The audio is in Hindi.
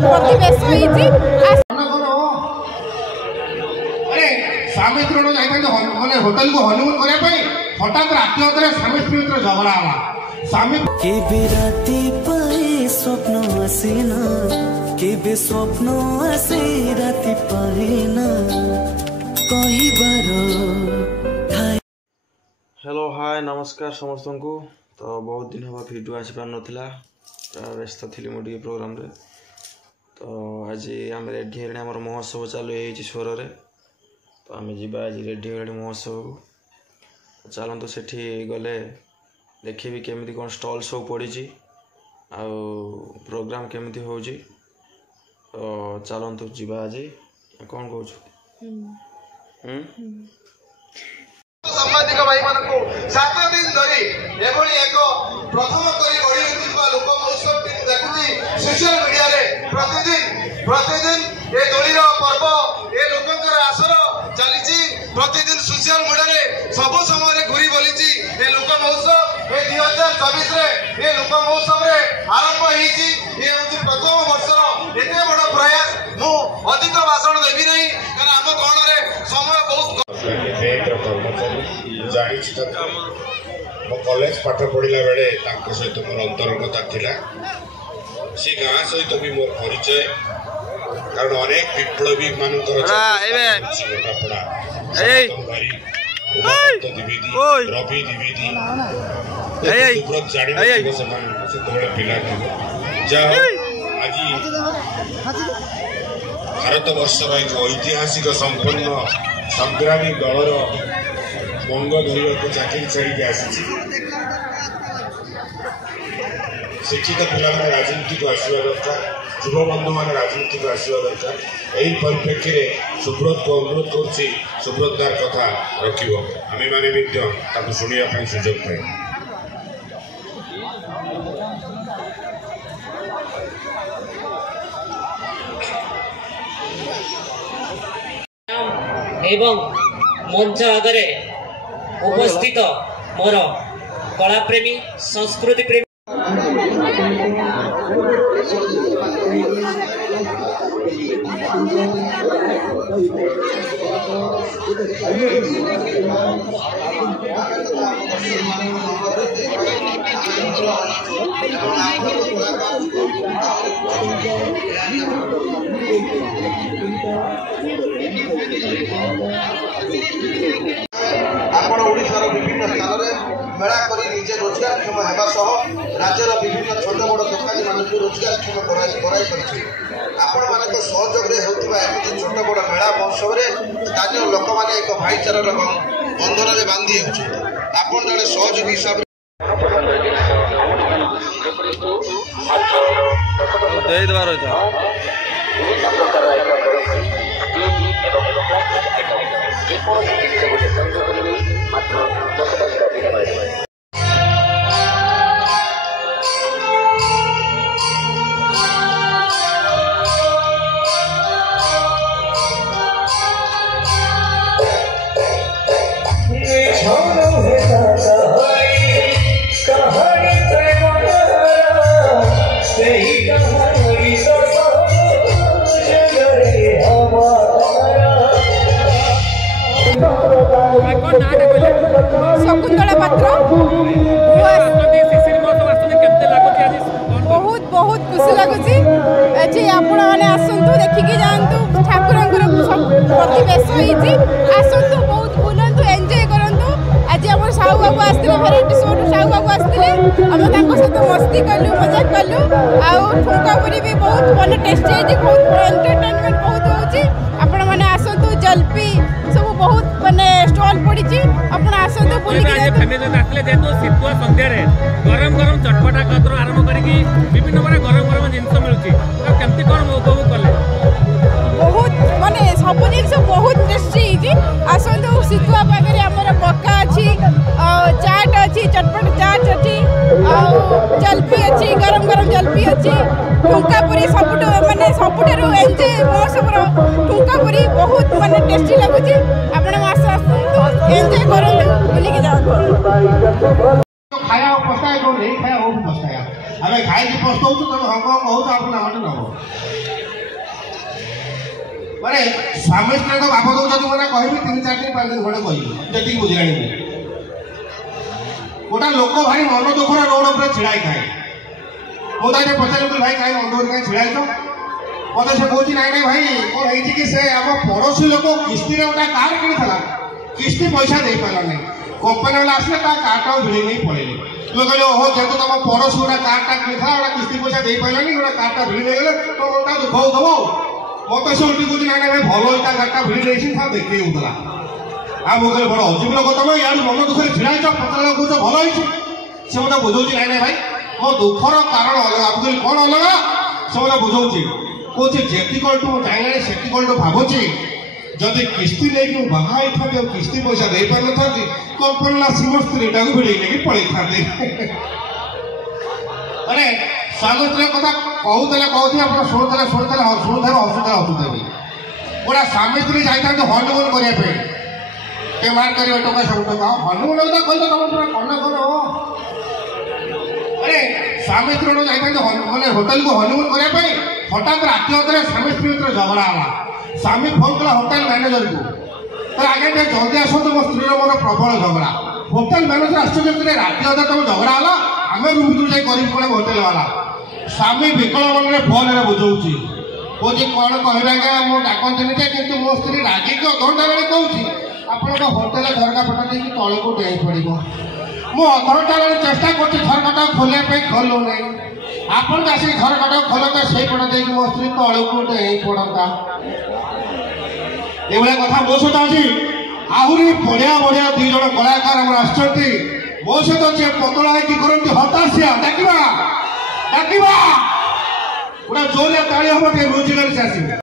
प्रतिवेश होइछि स्वामी स्त्री मैंने होटल को हनीमून करने हठात राति अधरे स्वामी स्त्री भर झगड़ा हला स्वामी स्वप्न आसेना केबे स्वप्न आसे राति पाहेना हेलो हाय नमस्कार समस्त को। तो बहुत दिन हम भिडियो आसी पार नाला व्यस्त थी मुझे प्रोग्राम रे। तो आज आम रेडी है आम महोत्सव चालू है स्वर रे। तो आम जा आज रेडी हो महोत्सव को चलतु से गले देखी केमी कौन स्टल सब पड़ी आउ प्रोग्राम केमी हो। तो चलतु जा आज कौन कौच सांबादिक भाई मान 7 दिन धरी एभली एक प्रथम करी गढ़ी उठुवा लोक महोत्सव देखुची सोशल मीडिया रे प्रतिदिन ए दोलीर पर्व ए लोकंकर आसर चलीची प्रतिदिन सोशल मीडिया रे सब समय घुरी बोलीची ए लोक महोत्सव ए 2024 रे ए लोक महोत्सव रे आरंभ होईची। ए होची प्रथम वर्षर एते बड़ प्रयास मु अधिक भाषण देबी नहीं कारण हम कोण रे समय बहुत कर्मचारी जानी मो कॉलेज पाठ पढ़ला बेले सहित मोर अंतरंगता थिला से गाँ सहित भी मोर परिचय कारण अनेक विप्लवी मानकर रवि द्विवेदी सुब्रत जानी से पिला आज भारत वर्षर एक ऐतिहासिक संपन्न संग्रामी दलर मंग धरने को चाकरी छाड़ी आसी शिक्षित पिला राजनीति को आसवा दरकार युवा बंधु मान राजनीति को आसवा दरकार। यही परिप्रेक्षी में सुब्रत को अनुरोध कर सुब्रतार कथा रखिब आम मैंने भी शुणा सुजोग पाए। एवं मंच आगे उपस्थित मोर कला प्रेमी संस्कृति प्रेमी आपण ओडिशार विभिन्न स्थान में मेला करी निजे रोजगारक्षम होगा राज्यर विभिन्न छोट बड़ दोकानी मानक रोजगारक्षम कराई आपण मान सहयोग एमती छोट बड़ मेला महोत्सव में स्थानीय लोक मैंने एक भाईचारार बंधन में बांधि आपन जड़े सहयोगी हिसाब शकुंतला पात्र बहुत बहुत खुशी लगुच आपण मैंने आसतु देखिकी जातु ठाकुर प्रतिवेश होती आसतु बहुत बुलतु एंजॉय करूँ। आज आम साहू बाबू आसते भेराइटी शो साहू बाबू आसते आम सहित मस्ती कलु मजाक कलु आउ ठुंका पुरी भी बहुत मन टेस्टी है बहुत एंटरटेनमेंट बहुत होपण मैंने आसतु जलपी सब बहुत मानने स्टल पड़ी आप आसतु शीतुआ संध्या गरम गरम चटपटा कतर आरंभ कर विभिन्न प्रकार गरम गरम जिन मिलूँ कौन उपभोग कले बहुत मानने सब जिन बहुत टेस्टी आसतु शीतुआ पाखे आमर मक्का अच्छी चाट अच्छी चटपट चाट अच्छी जलपी अच्छी गरम गरम जलपी अच्छी ठुंका पुरी सब मानने सबुठ एंजॉय महोत्सव ठुंका पुरी बहुत मानने टेस्टी लगुच आप एंजॉय करूँ बुलिकी जाओ खाया पछताए कौन नहीं खाया वो भी पछताया हमें ଖାଇକି ପସ୍ତଉଛୁ ତମେ ହକ କହୁଛ ଆପଣ ନାମଟେ ନବ ମାନେ ସ୍ୱାମୀ ସ୍ତ୍ରୀଙ୍କ ବାପ ଦଉଛନ୍ତି ମାନେ କହିବି 3-4 ଦିନ 5 ଦିନ ଖଣ୍ଡେ କହିବି ଯେତିକି ବୁଝିଲାଣି ଗୋଟା ଲୋକ ଭାରି ମନ ଦୁଃଖର ରୋଡ ଉପରେ ଛିଡ଼ା ହେଇଥାଏ ମୁଁ ତାকে ପଚାରିଲି ଭାଇ କାହିଁ ମନ ଦୁଃଖରେ କାହିଁ ଛିଡ଼ା ହେଇଛ ମତେ ସେ କହୁଛି ନାଇଁ ନାଇଁ ଭାଇ କ'ଣ ହେଇଛି କି ସେ ଆମ ପଡ଼ୋଶୀ ଲୋକ କିସ୍ତିରେ ଗୋଟେ କାର୍ କିଣିଥିଲା କିସ୍ତି ପଇସା ଦେଇପାରିଲାନି କମ୍ପାନୀ ବାଲା ଆସିଲେ ତା କାର୍ଟାକୁ ଭିଡ଼େଇ ନେଇ ପଳେଇଲେ ତୁମେ କହିଲେ ଓହୋ ଯେହେତୁ ତମ ପଡ଼ୋଶୀ ଗୋଟେ କାର୍ଟା କିଣିଥିଲା ଗୋଟେ କିସ୍ତି ପଇସା ଦେଇପାରିଲାନି ଗୋଟେ କାର୍ଟା ଭିଡ଼ି ନେଇଗଲେ ତ ମନଟା ଦୁଃଖ ହଉଥିବ ମତେ ସେ ଉଲ୍ଟି କହୁଛି ନାଇଁ ନାଇଁ ଭାଇ ଭଲ ତା କାର୍ଟା ଭିଡ଼ି ନେଇଛି ତା ଦେଖେଇ ହଉଥିଲା ଆଉ ମୁଁ କହିଲି ବଡ଼ ଅଜୀବ ଲୋକ ତମେ ଇଆଡ଼ୁ ମନ ଦୁଃଖରେ ଛିଡ଼ା ହେଇଛ ପଚାରିଲା କହୁଛ ଭଲ ହେଇଛି ସେ ମତେ ବୁଝଉଛି ନାଇଁ ନାଇଁ ଭାଇ ମୋ ଦୁଃଖର କାରଣ ଅଲଗା ମୁଁ କହିଲି କ'ଣ ଅଲଗା ସେ ମତେ ବୁଝଉଛି କହୁଛି ଯେତିକଠୁ ମୁଁ ଜାଣିଲାଣି ସେତିକଠୁ ଭାବୁଛି ଯଦି କିସ୍ତି ନେଇକି ମୁଁ ବାହା ହେଇଥାନ୍ତି ଆଉ କିସ୍ତି ପଇସା ଦେଇପାରିନଥାନ୍ତି କମ୍ପାନୀ ଆସିବ ସ୍ତ୍ରୀଟାକୁ ଭିଡ଼େଇ ନେଇକି ପଳେଇଥାନ୍ତି ମାନେ ସ୍ୱାମୀ ସ୍ତ୍ରୀ କଥା କହୁଥିଲେ ଆପଣ ଶୁଣୁଥିଲେ ହସୁଥିବେ ଗୋଟେ ସ୍ୱାମୀ ସ୍ତ୍ରୀ ଯାଇଥାନ୍ତି ହନିମୁନ୍ କରିବା ପାଇଁ ପେମେଣ୍ଟ କରିବ ଟଙ୍କା ସବୁ ଟଙ୍କା ହନିମୁନ୍ କଥା କହିଲେ ତମ ପୁରା କନ କନ ମାନେ ସ୍ୱାମୀ ସ୍ତ୍ରୀ ଯାଇଥାନ୍ତି ମାନେ ହୋଟେଲକୁ ହନିମୁନ୍ କରିବା ପାଇଁ ହଠାତ୍ ରାତି ଅଧରେ ସ୍ୱାମୀ ସ୍ତ୍ରୀ ଭିତରେ ଝଗଡ଼ା ହେଲା ସ୍ୱାମୀ ଫୋନ୍ କଲା ହୋଟେଲ ମ୍ୟାନେଜରକୁ ଆଜ୍ଞା ଟିକେ ଜଲ୍ଦି ଆସନ୍ତୁ ମୋ ସ୍ତ୍ରୀର ମୋର ପ୍ରବଳ ଝଗଡ଼ା ହୋଟେଲ ମ୍ୟାନେଜର ଆଶ୍ଚର୍ଯ୍ୟ ରାତି ଅଧରେ ତମ ଝଗଡ଼ା ହେଲା ଆମେ ରୁମ୍ ଭିତରୁ ଯାଇ କରିବୁ କ'ଣ ହୋଟେଲ ବାଲା ସ୍ୱାମୀ ବିକଳ ମନରେ ଫୋନରେ ବୁଝଉଛି କହୁଛି କ'ଣ କହିବେ ଆଜ୍ଞା ମୁଁ ଡାକନ୍ତିନି ଯେ କିନ୍ତୁ ମୋ ସ୍ତ୍ରୀ ରାଗିକି ଅଧଘଣ୍ଟା ବେଳେ କହୁଛି ଆପଣଙ୍କ ହୋଟେଲ ଝରକା ପଟ ଦେଇକି ତଳକୁ ଡେଇଁ ପଡ଼ିବ ମୁଁ ଅଧଘଣ୍ଟା ବେଳେ ଚେଷ୍ଟା କରୁଛି ଝରକାଟାକୁ ଖୋଲିବା ପାଇଁ ଖୋଲୁନି ଆପଣ ଆସିକି ଝରକାଟାକୁ ଖୋଲନ୍ତା ସେଇପଟ ଦେଇକି ମୋ ସ୍ତ୍ରୀ ତଳକୁ ଡେଇଁ ପଡ଼ନ୍ତା ଏଭଳିଆ କଥା ମୋ ସହିତ ଅଛି ଆହୁରି ବଢ଼ିଆ ବଢ଼ିଆ 2 ଜଣ କଳାକାର ଆମର ଆସିଛନ୍ତି ମୋ ସହିତ ଯିଏ ପତଳା ହେଇକି କରନ୍ତି ହତାଶିଆ ଡାକିବା ଗୋଟେ ଜୋରିଆ ତାଳି ହବ ଟିକେ ମ୍ୟୁଜିକାଲ ଆସିବେ।